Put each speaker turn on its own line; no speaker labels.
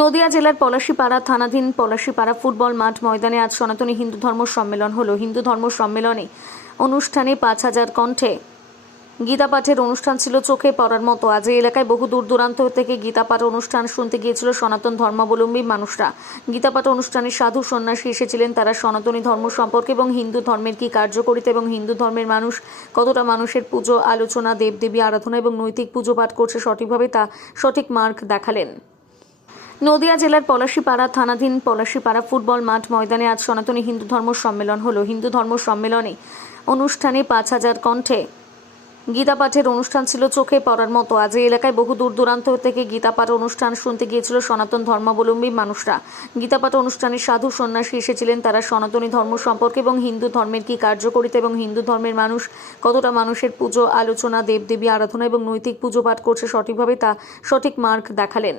নদিয়া জেলার পলাশীপাড়া থানাধীন পলাশীপাড়া ফুটবল মাঠ ময়দানে আজ সনাতনী হিন্দু ধর্ম সম্মেলন হলো। হিন্দু ধর্ম সম্মেলনে অনুষ্ঠানে পাঁচ হাজার কণ্ঠে গীতা পাঠের অনুষ্ঠান ছিল চোখে পড়ার মতো। আজ এই এলাকায় বহু দূর দূরান্ত থেকে গীতা পাঠ অনুষ্ঠান শুনতে গিয়েছিল সনাতন ধর্মাবলম্বী মানুষরা। গীতা পাঠ অনুষ্ঠানে সাধু সন্ন্যাসী এসেছিলেন। তারা সনাতনী ধর্ম সম্পর্কে এবং হিন্দু ধর্মের কি কার্যকরিতা এবং হিন্দু ধর্মের মানুষ, কতটা মানুষের পুজো, আলোচনা, দেবদেবী আরাধনা এবং নৈতিক পুজো পাঠ করছে সঠিকভাবে তা সঠিক মার্ক দেখালেন। নদিয়া জেলার পলাশীপাড়া, থানাধীন পলাশীপাড়া ফুটবল মাঠ ময়দানে আজ সনাতনী হিন্দু ধর্ম সম্মেলন হলো। হিন্দু ধর্ম সম্মেলনে অনুষ্ঠানে পাঁচ হাজার কণ্ঠে গীতা পাঠের অনুষ্ঠান ছিল চোখে পড়ার মতো। আজ এই এলাকায় বহু দূর দূরান্ত থেকে গীতা পাঠ অনুষ্ঠান শুনতে গিয়েছিল সনাতন ধর্মাবলম্বী মানুষরা। গীতা পাঠ অনুষ্ঠানে সাধু সন্ন্যাসী এসেছিলেন। তারা সনাতনী ধর্ম সম্পর্কে এবং হিন্দু ধর্মের কি কার্যকরিতা এবং হিন্দু ধর্মের মানুষ কতটা মানুষের পুজো আলোচনা, দেবদেবী আরাধনা এবং নৈতিক পুজো পাঠ করছে সঠিকভাবে তা সঠিক মার্ক দেখালেন।